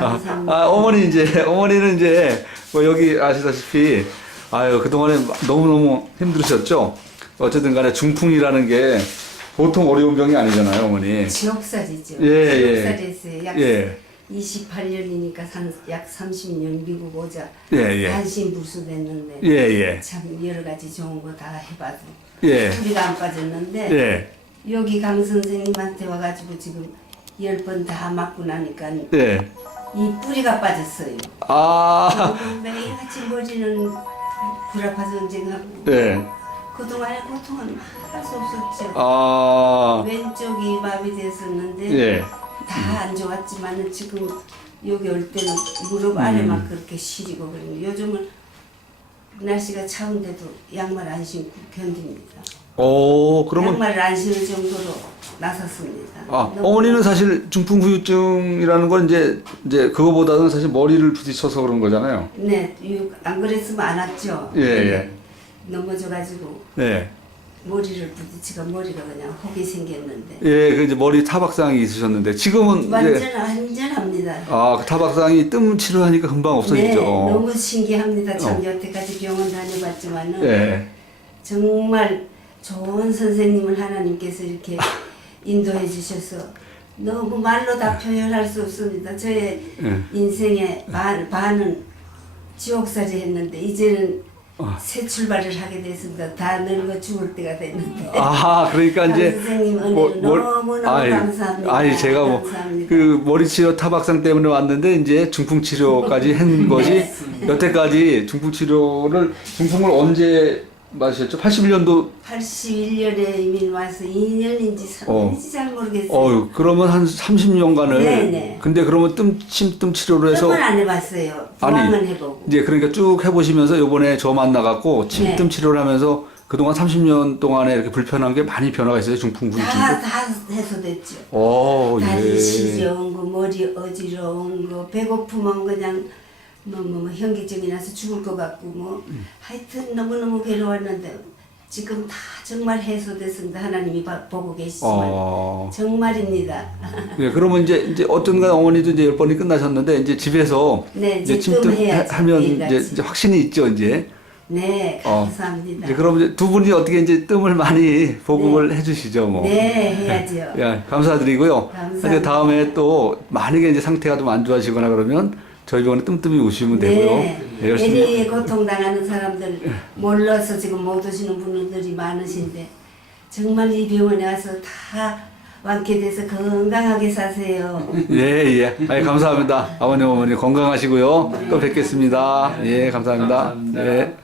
감사합니다. 아, 어머니 이제 어머니는 이제 뭐 여기 아시다시피 아유 그동안에 너무 너무 힘들으셨죠. 어쨌든 간에 중풍이라는 게 보통 어려운 병이 아니잖아요, 어머니. 지옥살이죠. 예, 예. 지옥살에서 약 예. 28년이니까 약 30년 미국 오자 예, 예. 단신 불수됐는데 예, 예. 참 여러 가지 좋은 거 다 해봐도 예. 뿌리가 안 빠졌는데 예. 여기 강 선생님한테 와가지고 지금 열 번 다 맞고 나니까 예. 이 뿌리가 빠졌어요. 아. 매일 같이 머리는 구라파 전쟁하고 예. 그동안의 고통은 할 수 없었죠. 아. 왼쪽이 마비 됐었는데 예. 다 안 좋았지만은 지금 여기 올 때는 무릎 아래만 그렇게 시리고 그러는 요즘은 날씨가 차운데도 양말 안 신고 견딥니다. 오, 그러면 양말을 안 신을 정도로 나섰습니다. 아, 너무 어머니는 사실 중풍 후유증이라는 건 이제 이제 그거보다는 사실 머리를 부딪혀서 그런 거잖아요. 네, 이- 안 그랬으면 안 왔죠. 예, 예. 넘어져가지고 네. 머리를 부딪히가 머리가 그냥 혹이 생겼는데 예, 그 이제 머리 타박상이 있으셨는데 지금은 완전 이제 안전합니다. 아, 그 타박상이 뜸 치료하니까 금방 없어지죠. 네, 너무 신기합니다. 참 어. 여태까지 병원 다녀봤지만은 예. 정말 좋은 선생님을 하나님께서 이렇게 인도해 주셔서 너무 말로 다 표현할 수 없습니다. 저의 예. 인생의 반, 반은 지옥살이 했는데 이제는 어. 새 출발을 하게 됐습니다. 다 늙어 죽을 때가 됐는데. 아, 그러니까 이제 선생님 은혜를 뭐- 뭘- 너무 너무 아이, 감사합니다. 아니 제가 뭐 감사합니다. 그 머리 치료 타박상 때문에 왔는데 이제 중풍 치료까지 한 것이 네. 여태까지 중풍 치료를 중풍을 언제 맞으셨죠? 81년도 81년에 이민 와서 2년인지 3년인지 어. 잘 모르겠어요. 어유 그러면 한 30년간을 네네. 근데 그러면 뜸침뜸 치료를 해서 뜸은 안 해봤어요. 부항은 해보고. 이제 그러니까 쭉 해보시면서 요번에 저 만나갖고 침뜸 네. 치료를 하면서 그동안 30년 동안에 이렇게 불편한 게 많이 변화가 있어요 중풍 다, 후유증도. 다 해소됐죠. 오 다리 예. 시려운 거, 머리 어지러운 거, 배고프면 그냥 뭐, 뭐, 뭐 현기증이 나서 죽을 것 같고 뭐 하여튼 너무너무 괴로웠는데 지금 다 정말 해소됐습니다. 하나님이 봐- 보고 계시지만 어. 정말입니다. 예, 그러면 이제 이제 어떤가 어머니도 이제 열 번이 끝나셨는데 이제 집에서 네, 이제 이제 침뜸 해야죠. 하면 이제. 이제 확신이 있죠 이제. 네, 어. 감사합니다. 이제 그럼 이제 두 분이 어떻게 이제 뜸을 많이 보급을 해주시죠 뭐. 네, 해야죠. 예, 감사드리고요. 감사합니다. 다음에 또 만약에 이제 상태가 좀 안 좋아지거나 그러면 저희 병원에 뜸뜸이 오시면 되고요. 네, 예, 열심히. 애리에 고통당하는 사람들 몰라서 지금 못 오시는 분들이 많으신데 정말 이 병원에 와서 다 완쾌돼서 건강하게 사세요. 예, 예. 아이, 감사합니다. 아버님, 어머니 건강하시고요. 또 뵙겠습니다. 예, 감사합니다. 감사합니다. 예.